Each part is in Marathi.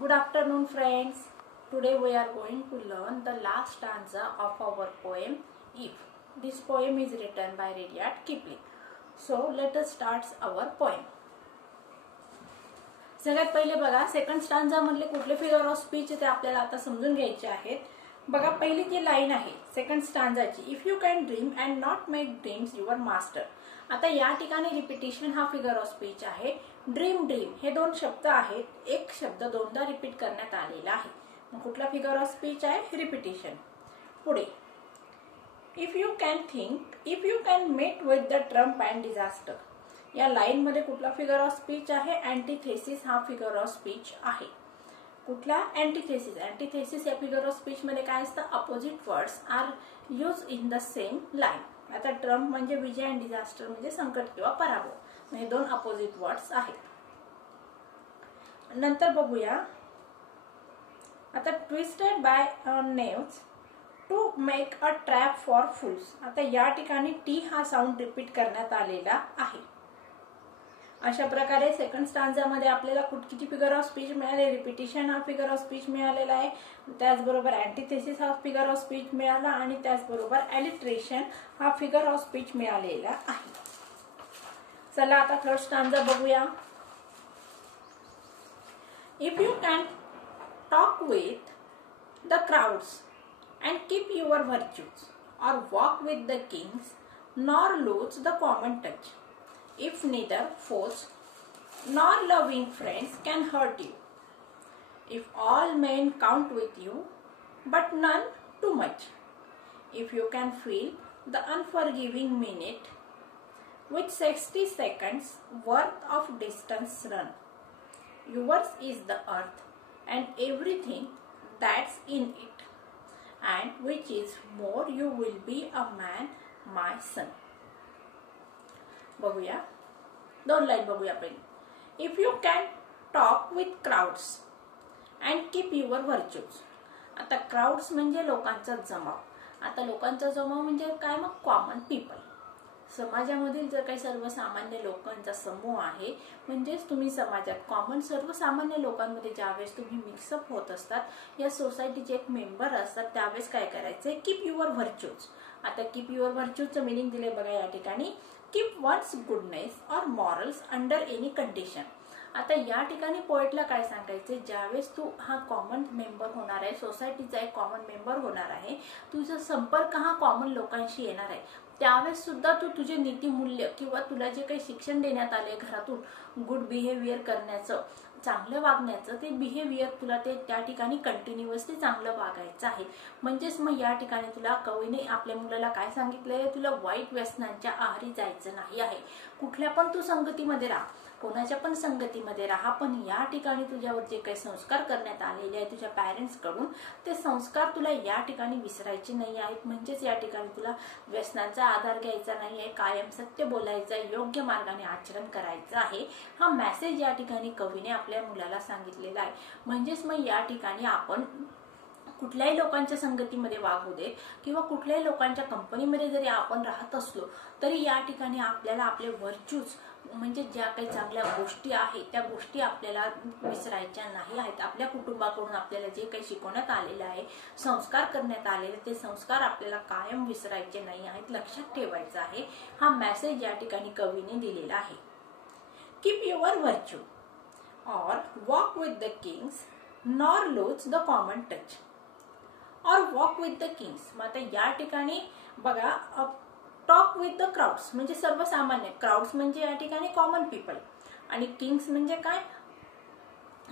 Good afternoon, friends. Today we are going to learn the last stanza of our poem If. This poem is written by Rudyard Kipling. So let us start our poem. सगळ्यात पहिले बघा सेकंड स्टांजा मधले कुठले फिगर ऑफ स्पीच ते आपल्याला आता समजून घ्यायचे आहेत. बघा पहिली जी लाईन आहे सेकंड स्टांजाची, if you can dream and not make dreams your master. आता या ठिकाणी रिपिटेशन हा फिगर ऑफ स्पीच आहे. ड्रीम ड्रीम हे दोन शब्द आहेत, एक शब्द दोनदा रिपीट करण्यात आलेला आहे. मग कुठला फिगर ऑफ स्पीच आहे? रिपिटेशन. पुढे if you can met with the Trump and disaster. या लाईन मध्ये कुठला फिगर ऑफ स्पीच आहे? अँटीथेसिस हा फिगर ऑफ स्पीच आहे. कुठला? अँटीथेसिस. अँटीथेसिस या फिगर ऑफ स्पीच मध्ये काय असतं? Opposite words are use in the same line. आता ट्रम्प म्हणजे विजय आणि डिझास्टर म्हणजे संकट किंवा पराभव. हे दोन अपोजिट वर्ड्स आहेत. नंतर बघूया आता twisted by knaves to make a trap for fools. आता या ठिकाणी टी हा साऊंड रिपीट करण्यात आलेला आहे. अशा प्रकारे सेकंड स्टांजामध्ये आपल्याला किती फिगर ऑफ स्पीच मिळाले? रिपिटेशन हा फिगर ऑफ स्पीच मिळालेला आहे, त्याचबरोबर अँटीथेसिस हा फिगर ऑफ स्पीच मिळाला आणि त्याचबरोबर अलिट्रेशन हा फिगर ऑफ स्पीच मिळालेला आहे. चला आता थर्ड स्टांजा बघूया. If you can talk with the crowds and keep your virtues or walk with the kings nor lose the common touch. If neither foes nor loving friends can hurt you, if all men count with you, but none too much, if you can feel the unforgiving minute with 60 seconds worth of distance run, yours is the earth and everything that's in it, and which is more, you will be a man, my son. बघूया दोन लाईन बघूया. पहिले if you can talk with crowds and keep your virtues. आता क्राउड्स म्हणजे लोकांचा जमाव. आता लोकांचा जमाव म्हणजे काय? मग कॉमन पीपल. समाजामधील जर काही सर्वसामान्य लोकांचा समूह आहे, म्हणजेच तुम्ही समाजात कॉमन सर्वसामान्य लोकांमध्ये ज्यावेळेस तुम्ही मिक्सअप होत असतात, या सोसायटीचे एक मेंबर असतात, त्यावेळेस काय करायचंय? Keep your virtues. आता कीप युअर व्हर्च्यूजचं मिनिंग दिले बघा या ठिकाणी. कीप वन्स गुडनेस और मॉरल्स अंडर एनी कंडिशन. आता या ठिकाणी पोएटला काय सांगायचे? ज्यावेळेस तू हा कॉमन मेंबर होणार आहे, सोसायटीचा एक कॉमन मेंबर होणार आहे, तुझा संपर्क हा कॉमन लोकांशी येणार आहे, त्यावेळेस सुद्धा तू तुझे नीतिमूल्य किंवा तुला जे काही शिक्षण देण्यात आले घरातून गुड बिहेवियर करण्याचं, चांगलं वागण्याचं, ते बिहेवियर तुला ते त्या ठिकाणी कंटिन्युअसली चांगलं वागायचं आहे. म्हणजेच मग या ठिकाणी तुला कवीने आपल्या मुलाला काय सांगितलंय? तुला वाईट व्यसनांच्या आहारी जायचं नाही आहे. कुठल्या पण तू संगतीमध्ये राहा, कोणाच्या पण संगतीमध्ये राहा, पण या ठिकाणी तुझ्यावर जे काही संस्कार करण्यात आलेले आहेत तुझ्या पॅरेंट्स कडून, ते संस्कार तुला या ठिकाणी विसरायचे नाही आहेत. म्हणजेच या ठिकाणी तुला व्यसनांचा आधार घ्यायचा नाही आहे, कायम सत्य बोलायचं, योग्य मार्गाने आचरण करायचं आहे. हा मेसेज या ठिकाणी कवीने आपल्या मुलाला सांगितलेला आहे. म्हणजेच मग या ठिकाणी आपण कुठल्याही लोकांच्या संगतीमध्ये वागू दे किंवा कुठल्याही लोकांच्या कंपनीमध्ये जरी आपण राहत असलो तरी या ठिकाणी आपल्याला आपले व्हर्च्यूज म्हणजे ज्या काही चांगल्या गोष्टी आहेत त्या गोष्टी आपल्याला विसरायच्या नाही आहेत. आपल्या कुटुंबाकडून आपल्याला जे काही शिकवण्यात आलेलं आहे, संस्कार करण्यात आलेले, ते संस्कार आपल्याला कायम विसरायचे नाही आहेत, लक्षात ठेवायचं आहे. हा मेसेज या ठिकाणी कवीने दिलेला आहे. कीप युअर व्हर्च्यू और walk with the kings nor lose the common touch और वॉक विथ द किंग्स. मग आता या ठिकाणी बघा टॉक विथ द क्राउड्स म्हणजे सर्वसामान्य, क्राउड्स म्हणजे या ठिकाणी कॉमन पीपल, आणि किंग्स म्हणजे काय?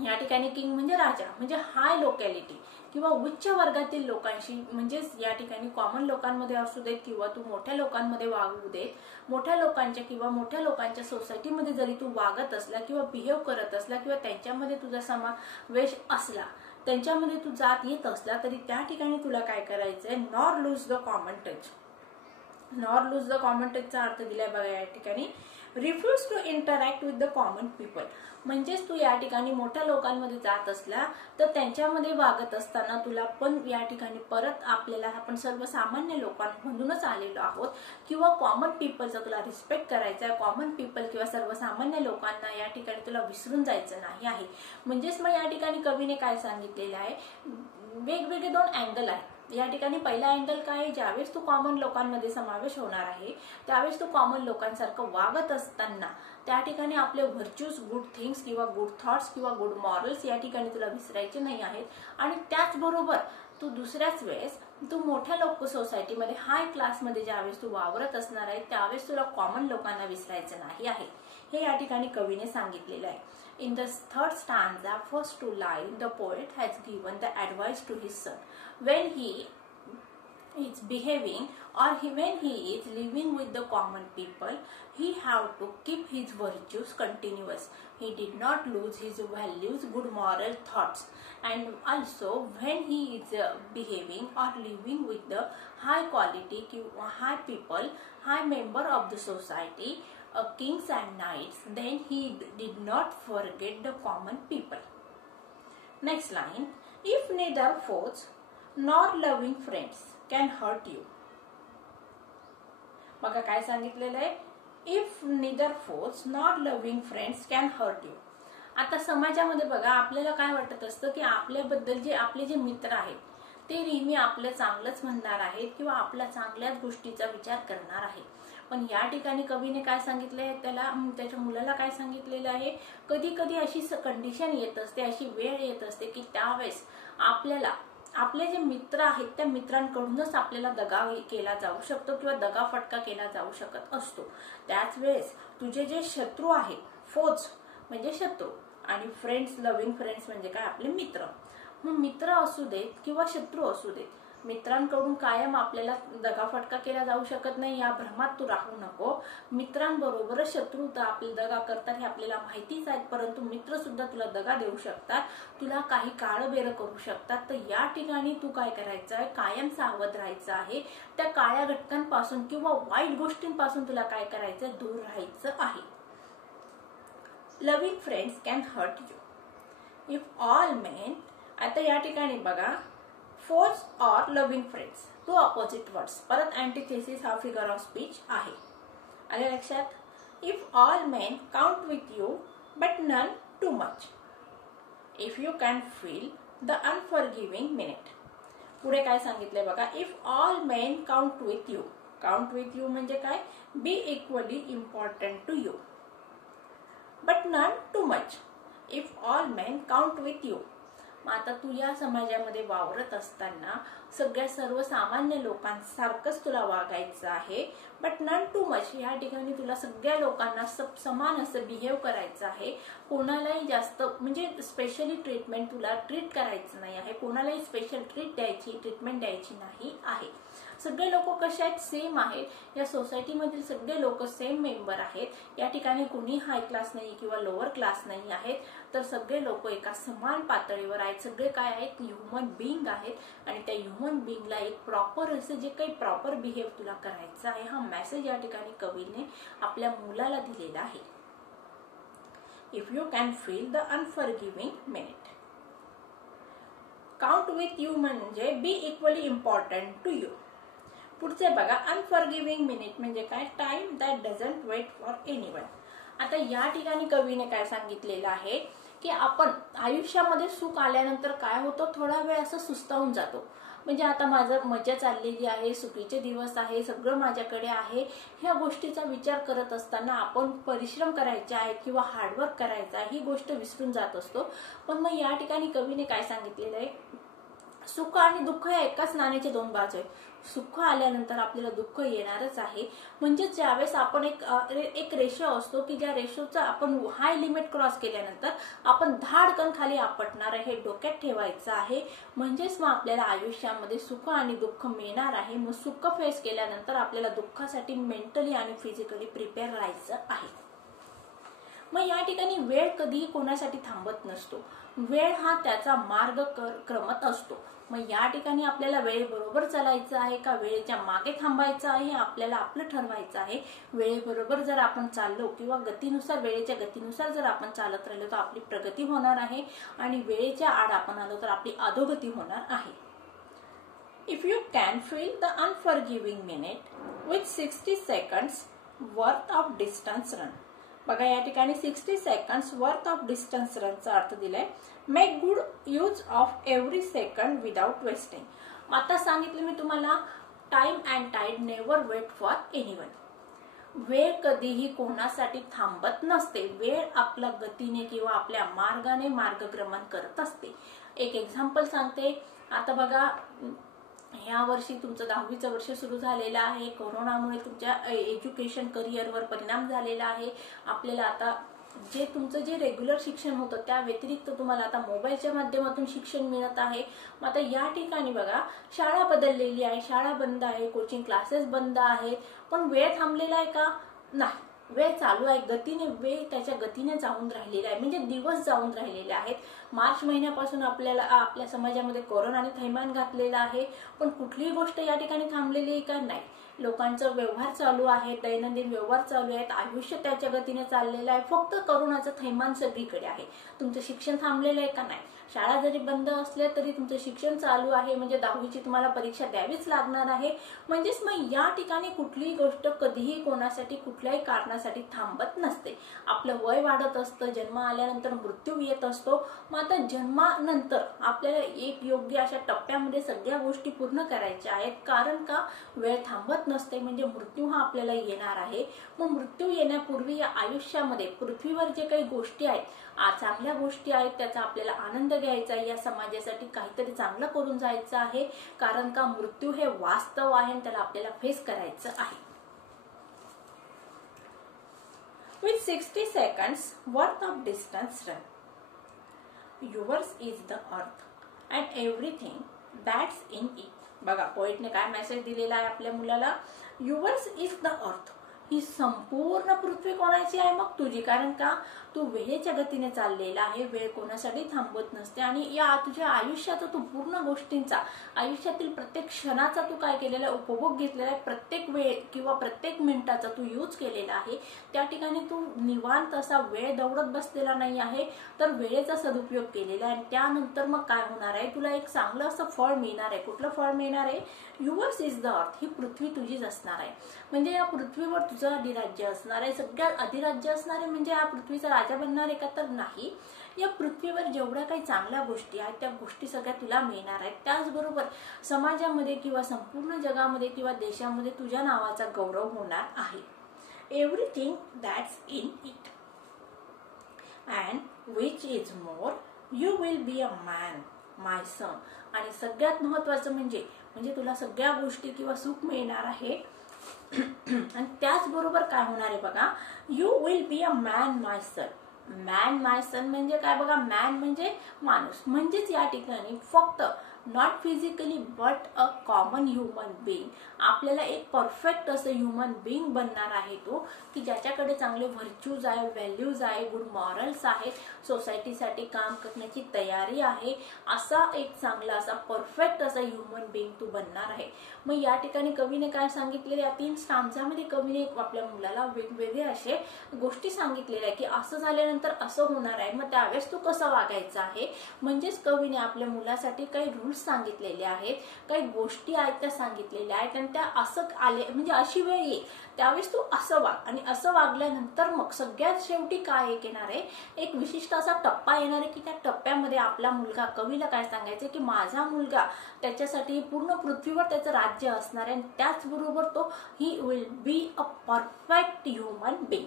या ठिकाणी किंग म्हणजे राजा, म्हणजे हाय लोकॅलिटी किंवा उच्च वर्गातील लोकांशी, म्हणजेच या ठिकाणी कॉमन लोकांमध्ये असू देत किंवा तू मोठ्या लोकांमध्ये वागू देत, मोठ्या लोकांच्या किंवा मोठ्या लोकांच्या सोसायटीमध्ये जरी तू वागत असला किंवा बिहेव करत असला किंवा त्यांच्यामध्ये तुझा समावेश असला, त्यांच्यामध्ये तू जात येत असला, तरी त्या ठिकाणी तुला काय करायचंय? Nor lose the common touch. Nor lose the common टचचा अर्थ दिलाय बघा या ठिकाणी. Refuse to interact with the common people, म्हणजेच तू या ठिकाणी मोठ्या लोकांमध्ये जात असला तर त्यांच्यामध्ये वागत असताना तुला पण या ठिकाणी परत आपल्याला आपण सर्वसामान्य लोकांमधूनच आलेलो आहोत किंवा कॉमन पीपलचा तुला रिस्पेक्ट करायचा आहे, कॉमन पीपल किंवा सर्वसामान्य लोकांना या ठिकाणी तुला विसरून जायचं नाही आहे. म्हणजेच मग या ठिकाणी कवीने काय सांगितलेलं आहे, वेगवेगळे 2 अँगल आहेत. या ठिकाणी पहिला अँगल काय आहे, ज्यावेळेस तू कॉमन लोकांमध्ये समावेश होणार आहे त्यावेळेस तू कॉमन लोकांसारखं वागत असताना त्या ठिकाणी आपले व्हर्च्यूज, गुड थिंग्स किंवा गुड थॉट्स किंवा गुड मॉरल्स या ठिकाणी तुला विसरायचे नाही आहेत. आणि त्याचबरोबर तू दुसऱ्याच वेळेस तू मोठ्या सोसायटीमध्ये हाय क्लासमध्ये ज्यावेळेस तू वावरत असणार आहे त्यावेळेस तुला कॉमन लोकांना विसरायचं नाही आहे, हे या ठिकाणी कवीने सांगितलेलं आहे. In the third stanza, first 2 lines, the poet has given the advice to his son when he is behaving or when he is living with the common people. He have to keep his virtues continuous. He did not lose his values, good moral thoughts. And also when he is behaving or living with the high quality, high people, high member of the society, kings and knights, then he did not forget the common people. Next line, if neither foes nor loving friends can hurt you. बघा काय सांगितलेलं आहे, if neither foes nor loving friends can hurt you. आता समाजामध्ये बघा आपल्याला काय वाटत असतं की आपल्याबद्दल जे आपले जे मित्र आहेत ते नेहमी आपलं चांगलंच म्हणणार आहेत किंवा आपल्या चांगल्याच गोष्टीचा विचार करणार आहेत. पण या ठिकाणी कवीने काय सांगितलंय, त्याच्या मुलाला काय सांगितलेलं आहे, कधी कधी अशी कंडिशन येत असते, अशी वेळ येत असते की त्यावेळेस आपल्याला आपले जे मित्र आहेत त्या मित्रांकडूनच आपल्याला दगा केला जाऊ शकतो किंवा दगाफटका केला जाऊ शकत असतो. त्याच वेळेस तुझे जे शत्रू आहेत, फोज म्हणजे शत्रू आणि फ्रेंड्स, लव्हिंग फ्रेंड्स म्हणजे काय, आपले मित्र. मग मित्र असू देत किंवा शत्रू असू देत, मित्रांकडून कायम आपल्याला दगाफटका केला जाऊ शकत नाही या भ्रमात तू राहू नको. मित्रांबरोबरच शत्रू तर आपले दगा करतात हे आपल्याला माहितीच आहे, परंतु मित्र सुद्धा तुला दगा देऊ शकतात, तुला काही काळं बेरं करू शकतात. तर या ठिकाणी तू काय करायचं आहे, कायम सावध राहायचं आहे. त्या काळ्या घटकांपासून किंवा वाईट गोष्टींपासून तुला काय करायचं, दूर राहायचं आहे. Loving friends can hurt you if all men. आता या ठिकाणी बघा, फोर्स और लव्हिंग फ्रेंड्स 2 ऑपोजिट वर्ड्स, परत अँटिथेसिस हा फिगर ऑफ स्पीच आहे. आले लक्षात. If all men count with you but none too much. If you can feel the unforgiving minute. पुढे काय सांगितलंय बघा, if all men count with you. Count with you म्हणजे काय, be equally important to you but none too much. If all men count with you. आता तू या समाजामध्ये वावरत असताना सगळ्या सर्वसामान्य लोकांसारखंच तुला वागायचं आहे, बट नॉट टू मच. या ठिकाणी तुला सगळ्या लोकांना समान असं बिहेव करायचं आहे. कोणालाही जास्त म्हणजे स्पेशली ट्रीटमेंट तुला ट्रीट करायचं नाही आहे, कोणालाही स्पेशल ट्रीटमेंट द्यायची नाही आहे. सगळे लोक कसे आहेत, सेम आहेत. या सोसायटीमधील सगळे लोक सेम मेंबर आहेत. या ठिकाणी कोणी हाय क्लास नाही किंवा लोअर क्लास नाही आहेत, तर सगळे लोक एका समान पातळीवर आहेत. सगळे काय आहेत, ह्युमन बिंग आहेत आणि त्या ह्युमन बिंगला एक प्रॉपर असं जे काही प्रॉपर बिहेव तुला करायचं आहे, हा मेसेज या ठिकाणी कवीने आपल्या मुलाला दिलेला आहे. If you can feel the unforgiving minute. Count with you म्हणजे be equally important to you. पुढचे बघा, अनफॉरगिव्हिंग मिनिट म्हणजे काय, time that doesn't wait for anyone. आता या ठिकाणी कवीने काय सांगितलेलं आहे की आपण आयुष्यामध्ये सुख आल्यानंतर काय होतं, थोडा वेळ असं सुस्तावून जातो. म्हणजे आता माझं मजा चाललेली आहे, सुखीचे दिवस आहे, सगळं माझ्याकडे आहे, ह्या गोष्टीचा विचार करत असताना आपण परिश्रम करायचे आहेत किंवा हार्डवर्क करायचं आहे ही गोष्ट विसरून जात असतो. पण मग या ठिकाणी कवीने काय सांगितलेलं आहे, सुख आणि दुःख या एकाच नाण्याचे 2 बाजू आहेत. सुख आल्यानंतर आपल्याला दुःख येणारच आहे. म्हणजे ज्यावेळेस आपण एक रेषो असतो की ज्या रेषोचा आपण हाय लिमिट क्रॉस केल्यानंतर आपण धाडकन खाली आपटणार आहे, हे डोक्यात ठेवायचं आहे. म्हणजेच मग आपल्याला आयुष्यामध्ये सुख आणि दुःख मिळणार आहे. मग सुख फेस केल्यानंतर आपल्याला दुःखासाठी मेंटली आणि फिजिकली प्रिपेअर राहायचं आहे. मग या ठिकाणी वेळ कधीही कोणासाठी थांबत नसतो, वेळ हा त्याचा मार्ग क्रमत असतो. मग या ठिकाणी आपल्याला वेळेबरोबर चालायचं आहे का वेळेच्या मागे थांबायचं आहे, आपल्याला आपलं ठरवायचं आहे. वेळेबरोबर जर आपण चाललो किंवा गतीनुसार वेळेच्या गतीनुसार जर आपण चालत राहिलो तर आपली प्रगती होणार आहे, आणि वेळेच्या आड आपण आलो तर आपली अधोगती होणार आहे. If you can fill the unforgiving minute with 60 seconds worth of distance run. बघा या ठिकाणी 60 seconds worth of distance run चा अर्थ दिलाय. Make good use of every second without wasting. आता सांगितलं मी तुम्हाला, time and tide never wait for anyone. वेळ कधीही कोणासाठी थांबत नसते. वेळ आपल्या गतीने किंवा आपल्या मार्गाने मार्गक्रमण करत असते. एक एक्झाम्पल सांगते. आता बघा, ह्या वर्षी तुमचं 10वीचं वर्ष सुरू झालेलं आहे. कोरोनामुळे तुमच्या एज्युकेशन करिअरवर परिणाम झालेला आहे. आपल्याला आता जे तुमचं जे रेग्युलर शिक्षण होतं त्या व्यतिरिक्त तुम्हाला आता मोबाईलच्या माध्यमातून शिक्षण मिळत आहे. मग आता या ठिकाणी बघा, शाळा बदललेली आहे, शाळा बंद आहे, कोचिंग क्लासेस बंद आहेत, पण वेळ थांबलेला आहे का? नाही, वेळ चालू आहे. गतीने वेळ त्याच्या गतीने जाऊन राहिलेला आहे, म्हणजे दिवस जाऊन राहिलेले आहेत. मार्च महिन्यापासून आपल्याला आपल्या समाजामध्ये कोरोनाने थैमान घातलेला आहे, पण कुठलीही गोष्ट या ठिकाणी थांबलेली आहे का? नाही. लोकांचा व्यवहार चालू आहे, दैनंदिन व्यवहार चालू आहेत, आयुष्य त्याच्या गतीने चाललेलं आहे. फक्त कोरोनाचं थैमान सगळीकडे आहे. तुमचं शिक्षण थांबलेलं आहे का? नाही. शाळा जरी बंद असल्या तरी तुमचं शिक्षण चालू आहे, म्हणजे 10वीची तुम्हाला परीक्षा द्यावीच लागणार आहे. म्हणजेच मग या ठिकाणी कुठलीही गोष्ट कधीही कोणासाठी कुठल्याही कारणासाठी थांबत नसते. आपलं वय वाढत असतं, जन्म आल्यानंतर मृत्यू येत असतो. मग आता जन्मानंतर आपल्याला एक योग्य अशा टप्प्यामध्ये सगळ्या गोष्टी पूर्ण करायच्या आहेत. कारण का? वेळ थांबत नसते, म्हणजे मृत्यू हा आपल्याला येणार आहे. मग मृत्यू येण्यापूर्वी या आयुष्यामध्ये पृथ्वीवर जे काही गोष्टी आहेत, चांगल्या गोष्टी आहेत, त्याचा आपल्याला आनंद घ्यायचा आहे. या समाजासाठी काहीतरी चांगलं करून जायचं आहे. कारण का? मृत्यू हे वास्तव आहे आणि त्याला आपल्याला फेस करायचं आहे. With 60 seconds worth of distance run, yours is the earth and everything that's in it. बघा, पोएटने काय मेसेज दिलेला आहे आपल्या मुलाला? Yours is the earth. ही संपूर्ण पृथ्वी कोणाची आहे? मग तुझी. कारण का? तू वेळेच्या गतीने चाललेला आहे. वेळ कोणासाठी थांबत नसते, आणि या तुझ्या आयुष्याचा तू पूर्ण गोष्टींचा, आयुष्यातील प्रत्येक क्षणाचा तू काय केलेला आहे? उपभोग घेतलेला आहे. प्रत्येक वेळ किंवा प्रत्येक मिनिटाचा तू यूज केलेला आहे. त्या ठिकाणी तू निवांत असा वेळ दौडत बसलेला नाही आहे, तर वेळेचा सदुपयोग केलेला आहे. त्यानंतर मग काय होणार आहे? तुला एक चांगलं असं फळ मिळणार आहे. कुठलं फळ मिळणार आहे? Yours is the earth. ही पृथ्वी तुझीच असणार आहे. म्हणजे या पृथ्वीवर तुझं अधिराज्य असणार आहे. सगळ्यात अधिराज्य असणार आहे. म्हणजे या पृथ्वीचा राजा बनणार आहे का? तर नाही. या पृथ्वीवर जेवढ्या काही चांगल्या गोष्टी आहेत त्या गोष्टी सगळ्या तुला मिळणार आहेत. त्याचबरोबर समाजामध्ये किंवा संपूर्ण जगामध्ये किंवा देशामध्ये तुझ्या नावाचा गौरव होणार आहे. Everything that's in it and which is more, you will be a man my son. आणि सगळ्यात महत्वाचं म्हणजे तुला सगळ्या गोष्टी किंवा सुख मिळणार आहे. आणि त्याचबरोबर काय होणार आहे बघा, you will be a man my son. Man my son म्हणजे काय बघा? मॅन म्हणजे माणूस. म्हणजेच या ठिकाणी फक्त not physically but a common human being. आपल्याला एक परफेक्ट असं ह्युमन बीइंग बनणार आहे तो, की ज्याच्याकडे चांगले व्हर्च्यूज आहे, व्हॅल्यूज आहे, गुड मॉरल्स आहेत, सोसायटीसाठी काम करण्याची तयारी आहे. असा एक चांगला असा परफेक्ट असा ह्युमन बीइंग तू बनणार आहे. मग या ठिकाणी कवीने काय सांगितले? या 3 स्टांजामध्ये कवीने आपल्या मुलाला वेगवेगळे असे गोष्टी सांगितलेल्या आहे, की असं झाल्यानंतर असं होणार आहे, मग त्यावेळेस तू कसं वागायचं आहे. म्हणजेच कवीने आपल्या मुलासाठी काही रूल्स सांगितलेले आहेत, काही गोष्टी आहेत त्या सांगितलेल्या आहेत, आणि त्या असं आले म्हणजे अशी वेळ येईल त्यावेळेस तू असं वाग. आणि असं वागल्यानंतर मग सगळ्यात शेवटी काय येणार आहे? एक विशिष्ट असा टप्पा येणार आहे, की त्या टप्प्यामध्ये आपला मुलगा, कवीला काय सांगायचं की माझा मुलगा, त्याच्यासाठी पूर्ण पृथ्वीवर त्याचं राज्य असणार आहे. आणि त्याचबरोबर तो he will be a perfect human being.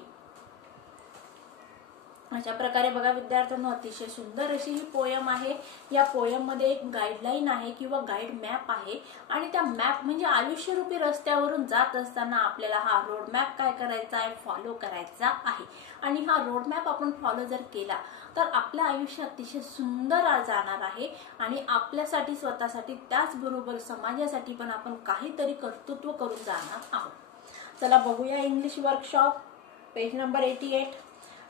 अशा प्रकारे बघा विद्यार्थ्यांनो, अतिशय सुंदर अशी ही पोयम आहे. या पोयम मध्ये एक गाईडलाईन आहे किंवा गाईड मॅप आहे, आणि त्या मॅप म्हणजे आयुष्यरूपी रस्त्यावरून जात असताना आपल्याला हा रोड मॅप काय करायचा आहे? फॉलो करायचा आहे. आणि हा रोड मॅप आपण फॉलो जर केला तर आपलं आयुष्य अतिशय सुंदर जाणार आहे, आणि आपल्यासाठी, स्वतःसाठी, त्याचबरोबर समाजासाठी पण आपण काहीतरी कर्तृत्व करून जाणार आहोत. चला बघूया English workshop, page number 88.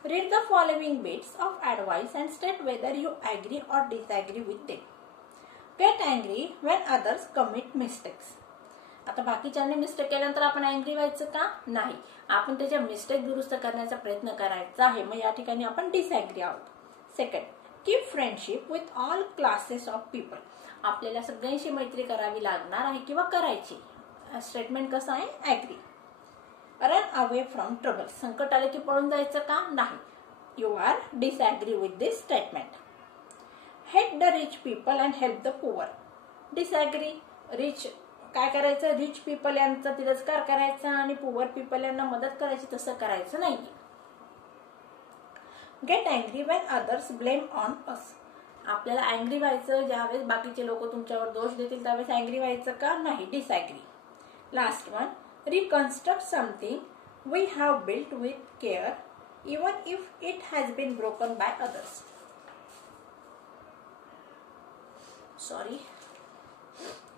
Read the following bits of advice and state whether you agree or disagree with them. Get angry when others commit mistakes. आता बाकीच्यांनी मिस्टेक केल्यानंतर आपण अँग्री व्हायचं का? नाही, आपण त्याच्या मिस्टेक दुरुस्त करण्याचा प्रयत्न करायचा आहे. मग या ठिकाणी आपण डिसअग्री आहोत. Second, keep friendship with all classes of people. आपल्याला सगळ्यांशी मैत्री करावी लागणार आहे किंवा करायची. स्टेटमेंट कसं आहे? Agree. Run away from trouble. संकट आले की पळून जायचं का? नाही. You are disagree with this statement. Hate the rich people and help the poor. Disagree. Rich काय करायचं? रिच पीपल यांचा तिरस्कार करायचा आणि पुअर पीपल यांना मदत करायची, तसं करायचं नाही. Get angry Wien others blame on us. आपल्याला अँग्री व्हायचं ज्यावेळेस बाकीचे लोक तुमच्यावर दोष देतील त्यावेळेस अँग्री व्हायचं का? नाही, disagree. Last one, reconstruct something we have built with care even if it has been broken by others. Sorry,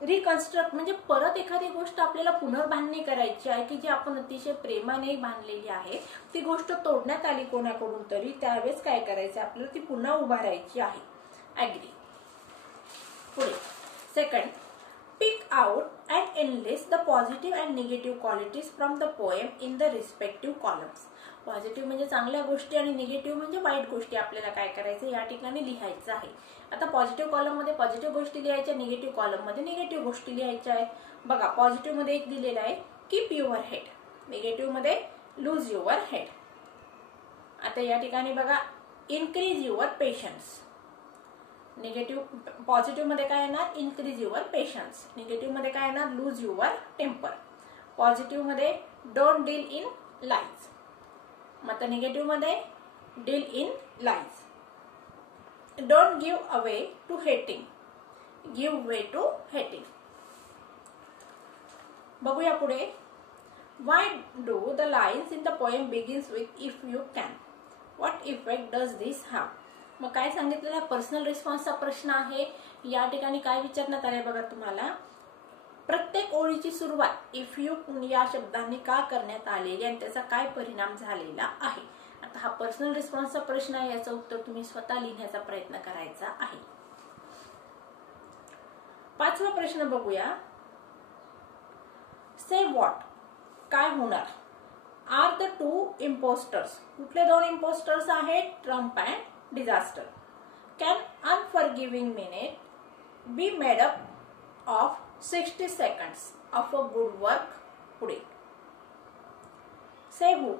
reconstruct म्हणजे परत एखादी गोष्ट आपल्याला पुनर्बांधणी करायची आहे की जी आपण अतिशय प्रेमाने बांधलेली आहे. ती गोष्ट तोडण्यात आली कोणाकडून तरी, त्यावेळेस काय करायचं? आपल्याला ती पुन्हा उभारायची आहे. अग्री. पुढे second, pick out and enlist the positive and negative qualities from the poem in the respective columns. Positive म्हणजे चांगल्या गोष्टी आणि निगेटिव्ह म्हणजे वाईट गोष्टी आपल्याला काय करायचं या ठिकाणी लिहायचं आहे. आता पॉझिटिव्ह कॉलम मध्ये पॉझिटिव्ह गोष्टी लिहायच्या, निगेटिव्ह कॉलम मध्ये निगेटिव्ह गोष्टी लिहायच्या आहेत. बघा, पॉझिटिव्ह मध्ये एक दिलेला आहे कीप युअर हेड, निगेटिव्ह मध्ये लूज युअर हेड. आता या ठिकाणी बघा increase your patience. Negative positive मध्ये काय येणार? Increase your patience. निगेटिव्ह मध्ये काय येणार? Lose your temper. पॉझिटिव्ह मध्ये डोंट डील इन लाईज. मग निगेटिव्ह मध्ये deal in lies. Don't give away to hating, give way to hating. बघूया पुढे. Why do the lines in the poem begins with if you can. What effect does this have. मग काय सांगितलेलं आहे? पर्सनल रिस्पॉन्सचा प्रश्न आहे. या ठिकाणी काय विचारण्यात आले बघा तुम्हाला. प्रत्येक ओळीची सुरुवात इफ यू या शब्दांनी का करण्यात आलेली आणि त्याचा काय परिणाम झालेला आहे. आता हा पर्सनल रिस्पॉन्सचा प्रश्न आहे, याचं उत्तर तुम्ही स्वतः लिहिण्याचा प्रयत्न करायचा आहे. पाचवा प्रश्न बघूया. Say what. काय होणार? Are the two impostors. कुठले दोन इम्पोस्टर्स आहेत? Trump and disaster. Can unforgiving minute be made up of 60 seconds of a good work. पुढे say who.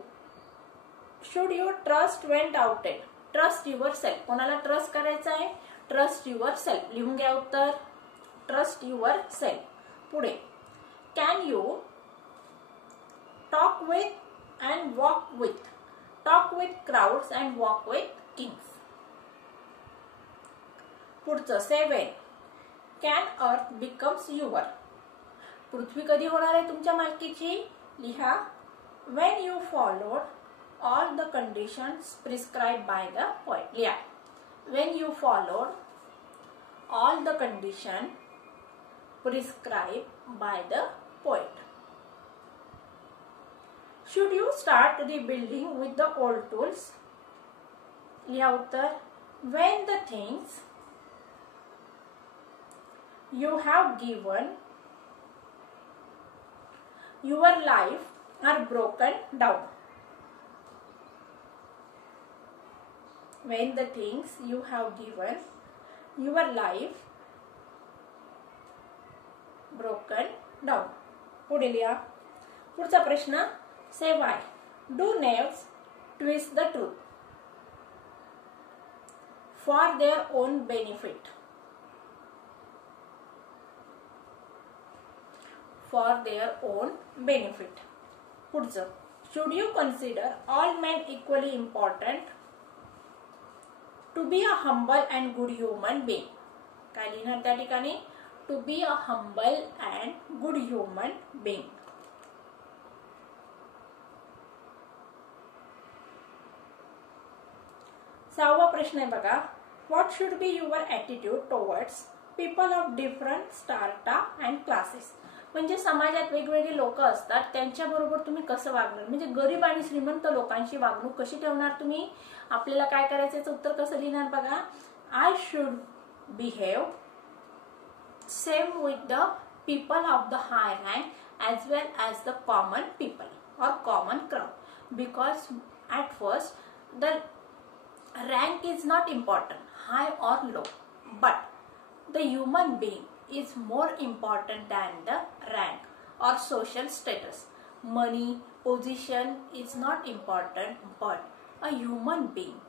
should you trust when doubted. trust yourself. कोणाला ट्रस्ट करायचं आहे? trust yourself. लिहून घ्या उत्तर. trust yourself. पुढे can you talk with and walk with. talk with crowds and walk with kings. पुढचं say when. Can earth becomes your. पृथ्वी कधी होणार आहे तुमच्या मालकीची? लिहा when you followed all the conditions prescribed by the poet. लिहा when you followed all the conditions prescribed by the poet. Should you start rebuilding with the old tools. लिहा उत्तर when the things you have given your life are broken down. When the things you have given your life broken down. पुढे लिहा. पुढचा प्रश्न say why. Do knaves twist the truth for their own benefit. For their own benefit. पुढचं should you consider all men equally important to be a humble and good human being. काय लिहिणार त्या ठिकाणी? to be a humble and good human being. सहावा प्रश्न आहे बघा. what should be your attitude towards people of different strata and classes. म्हणजे समाजात वेगवेगळे लोक असतात, त्यांच्याबरोबर तुम्ही कसं वागणार, म्हणजे गरीब आणि श्रीमंत लोकांची वागणूक कशी ठेवणार तुम्ही. आपल्याला काय करायचं याचं उत्तर कसं लिहिणार बघा. I should behave same with the people of the high rank as well as the common people or common crowd, because at first the rank is not important, high or low, but the human being is more important than the rank or social status. Money, position is not important, but a human being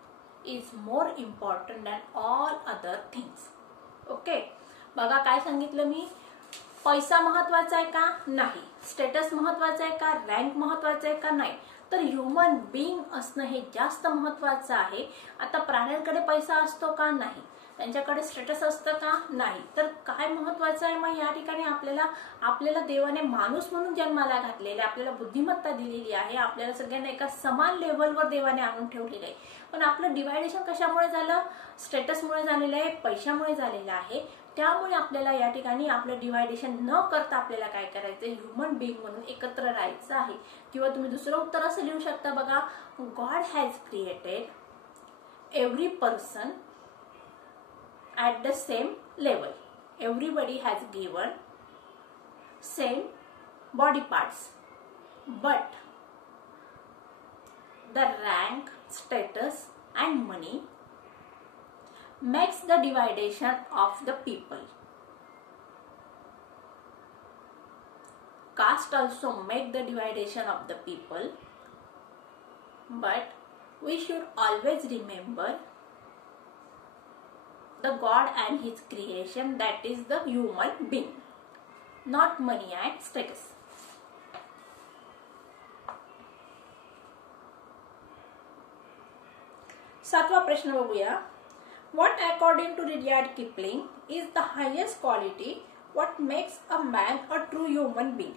is more important than all other things. Okay, बघा काय सांगितलं मी. पैसा महत्वाचा आहे का, नाही. स्टेटस महत्वाचा आहे का, रँक महत्वाचा आहे का, नाही. तर ह्युमन बिंग असणं हे जास्त महत्वाचं आहे. आता प्राण्यांकडे पैसा असतो का, नाही. त्यांच्याकडे स्टेटस असतं का, नाही. तर काय महत्वाचं आहे मग या ठिकाणी आपल्याला देवाने माणूस म्हणून जन्माला घातलेले, आपल्याला बुद्धिमत्ता दिलेली आहे, आपल्याला सगळ्यांना एका समान लेवलवर देवाने आणून ठेवलेले आहे. पण आपलं डिवायडेशन कशामुळे झालं, स्टेटसमुळे झालेलं आहे, पैशामुळे झालेलं आहे. त्यामुळे आपल्याला या ठिकाणी आपलं डिवायडेशन न करता आपल्याला काय करायचं, ह्युमन बिंग म्हणून एकत्र राहायचं आहे. किंवा तुम्ही दुसरं उत्तर असं लिहू शकता बघा. God has created every person at the same level. Everybody has given same body parts, but the rank, status and money makes the division of the people. Caste also make the division of the people, but we should always remember the God and his creation, that is the human being, not money and status. सातवा प्रश्न बघूया. What according to Rudyard Kipling is the highest quality what makes a man a true human being?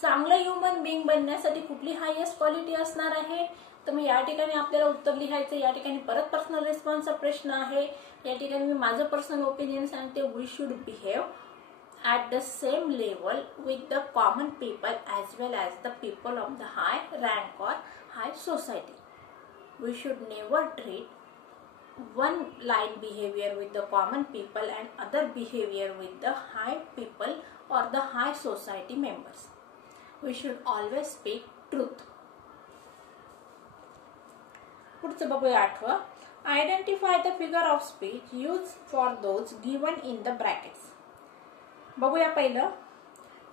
चांगलं ह्युमन बिंग बनण्यासाठी कुठली हायेस्ट क्वालिटी असणार आहे. तर मग या ठिकाणी आपल्याला उत्तर लिहायचं. या ठिकाणी परत पर्सनल रिस्पॉन्सचा प्रश्न आहे. या ठिकाणी मी माझं पर्सनल ओपिनियन सांगते. We should behave at the same level with the common people as well as the people of the high rank or high society. We should never treat one line behavior with the common people and other behavior with the high people or the high society members. We should always speak truth. पुढचं बघूया 8th. Identify the figure of speech used for those given in the brackets. बघूया पहिलं.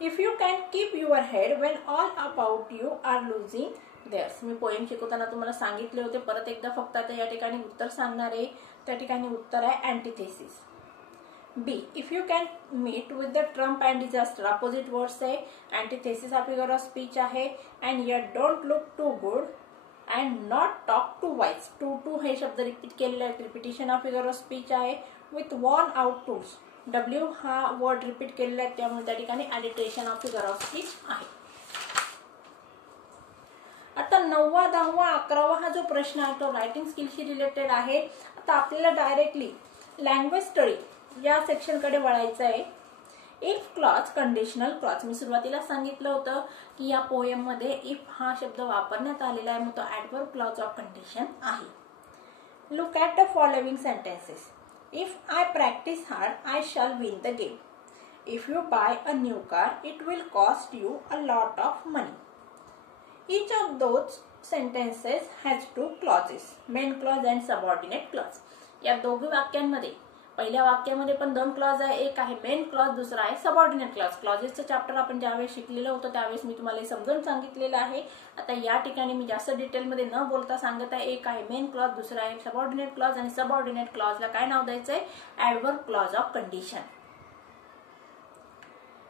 If you can keep your head when all about you are losing theirs. Me poem शिकवताना तुम्हाला सांगितले होते. परत एकदा फक्त आता या ठिकाणी उत्तर सांगणार आहे. त्या ठिकाणी उत्तर आहे antithesis. B. If you can meet with the Trump and disaster. Opposite words आहे. अँटिथेसिस हा फिगर ऑफ स्पीच आहे. And yet don't look too good and not talk too wise. Too हे शब्द रिपीट केलेला आहे. रिपिटेशन हा फिगर ऑफ स्पीच आहे. With worn out tools. W हा वर्ड रिपीट केलेला आहे, त्यामुळे त्या ठिकाणी alliteration of figure of speech आहे. आता 9वा 10वा 11वा हा जो प्रश्न आहे तो रायटिंग स्किलशी रिलेटेड आहे. आता आपल्याला डायरेक्टली लँग्वेज स्टडी या सेक्शनकडे वळायचं आहे. If clause, conditional clause. मी सुरुवातीला सांगितलं होतं की या पोएम मध्ये इफ हा शब्द वापरण्यात आलेला आहे, मग तो ॲडव्हर्ब क्लॉज ऑफ कंडिशन आहे. Look at the following sentences. If I practise hard I shall win the game. If you buy a new car it will cost you a lot of money. Each of those sentences has two clauses, main clause and subordinate clause. या दोघी वाक्यांमध्ये पहिल्या वाक्यामध्ये पण 2 क्लॉज आहे. एक आहे मेन क्लॉज, दुसरा आहे सबऑर्डिनेट क्लॉज. क्लॉजेसचं चॅप्टर आपण ज्यावेळेस शिकलेलं होतं त्यावेळेस मी तुम्हाला समजून सांगितलेलं आहे. आता या ठिकाणी मी जास्त डिटेलमध्ये न बोलता सांगत आहे. एक आहे मेन क्लॉज, दुसरा आहे सबऑर्डिनेट क्लॉज. आणि सबऑर्डिनेट क्लॉजला काय नाव द्यायचंय, adverb clause of condition.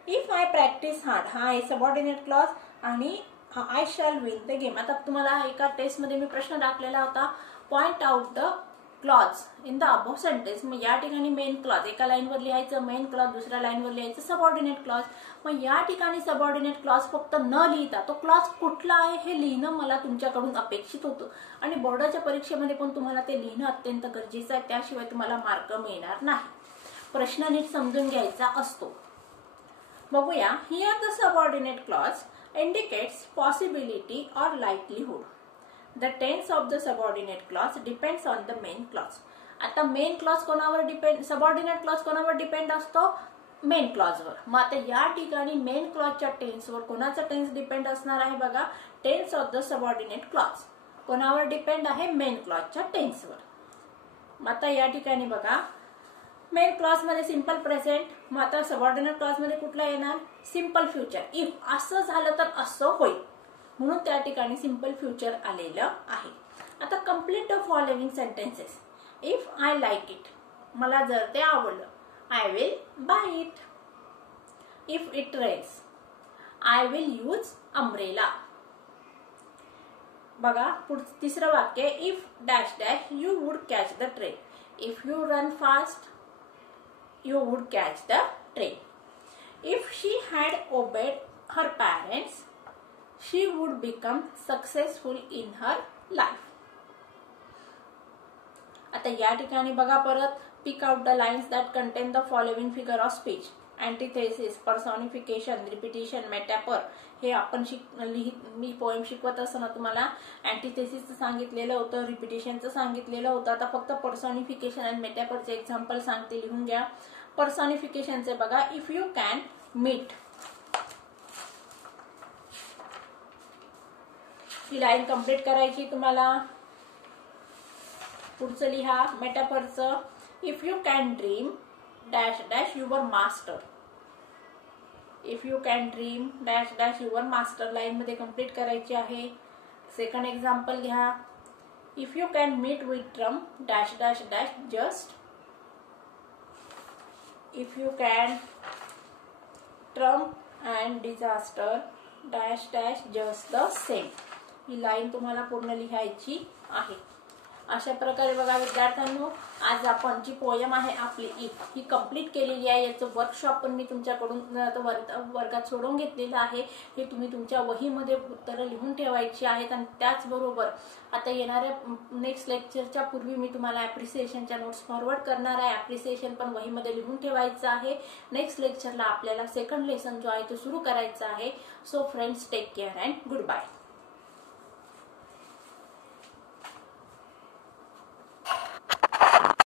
If I practise hard हा आहे सबऑर्डिनेट क्लॉज आणि I shall win the game. आता तुम्हाला एका टेस्टमध्ये मी प्रश्न दाखलेला होता, point out the clause in the above sentence. मग या ठिकाणी मेन क्लॉज एका लाईनवर लिहायचं, मेन क्लॉज दुसऱ्या लाईनवर लिहायचं, सबऑर्डिनेट क्लॉज. मग या ठिकाणी सबऑर्डिनेट क्लॉज फक्त न लिहिता तो क्लॉज कुठला आहे हे लिहिणं मला तुमच्याकडून अपेक्षित होतं. आणि बोर्डाच्या परीक्षेमध्ये पण तुम्हाला ते लिहिणं अत्यंत गरजेचं आहे, त्याशिवाय तुम्हाला मार्क मिळणार नाही. प्रश्न नीट समजून घ्यायचा असतो. बघूया. Here the subordinate clause indicates possibility or likelihood. The tense of the subordinate clause depends on the main clause. आता मेन क्लॉज कोणावर डिपेंड, सबऑर्डिनेट क्लॉज कोणावर डिपेंड असतो? मेन क्लॉजवर. मग आता या ठिकाणी मेन क्लॉजच्या टेन्सवर कोणाचा टेन्स डिपेंड असणार आहे बघा? Tense of the subordinate clause कोणावर डिपेंड आहे? मेन क्लॉजच्या टेन्सवर. मग आता या ठिकाणी बघा, मेन क्लॉज मध्ये सिंपल प्रेझेंट, मग आता सबऑर्डिनेट क्लॉज मध्ये कुठला येणार? Simple future. इफ असं झालं तर असं होईल, म्हणून त्या ठिकाणी सिंपल फ्युचर आलेलं आहे. आता complete the following sentences. If I like it, मला जर ते आवडलं, I will buy it. If it rains, I will use umbrella. बघा तिसरं वाक्य, if dash dash you would catch the train. If you run fast you would catch the train. If she had obeyed her parents, she would become successful in her life. आता या ठिकाणी बघा परत, pick out the lines that contain the following figure of speech. Antithesis, personification, repetition, metaphor. हे आपण मी पोएम शिकवत असताना तुम्हाला अँटिथेसिसचं सांगितलेलं होतं, रिपिटेशनचं सांगितलेलं होतं. आता फक्त पर्सॉनिफिकेशन आणि मेटाफरचे एक्झाम्पल सांगते, लिहून घ्या. पर्सॉनिफिकेशनचे बघा, इफ यू कॅन मीट, ही लाईन कंप्लीट करायची तुम्हाला. पुढचं लिहा मेटाफरचं, if you can dream dash dash your master. If you can dream dash dash your master line मध्ये कंप्लीट करायची आहे. सेकंड एक्झाम्पल घ्या, if you can meet with trump dash dash dash just. If you can trump and disaster dash dash just the same. ही लाईन तुम्हाला पूर्ण लिहायची आहे. अशा प्रकारे बघा विद्यार्थ्यांनो, आज आपण जी पोयम आहे आपली इफ ही कंप्लीट केलेली आहे. याचं वर्कशॉप पण मी तुमच्याकडून वर्गात सोडून घेतलेलं आहे. हे तुम्ही तुमच्या वहीमध्ये उत्तरं लिहून ठेवायची आहेत. आणि त्याचबरोबर आता येणाऱ्या नेक्स्ट लेक्चरच्या पूर्वी मी तुम्हाला ॲप्रिसिएशनच्या नोट्स फॉरवर्ड करणार आहे. ॲप्रिसिएशन पण वहीमध्ये लिहून ठेवायचं आहे. नेक्स्ट लेक्चरला आपल्याला सेकंड लेसन जो आहे तो सुरू करायचा आहे. So friends, take care and good bye.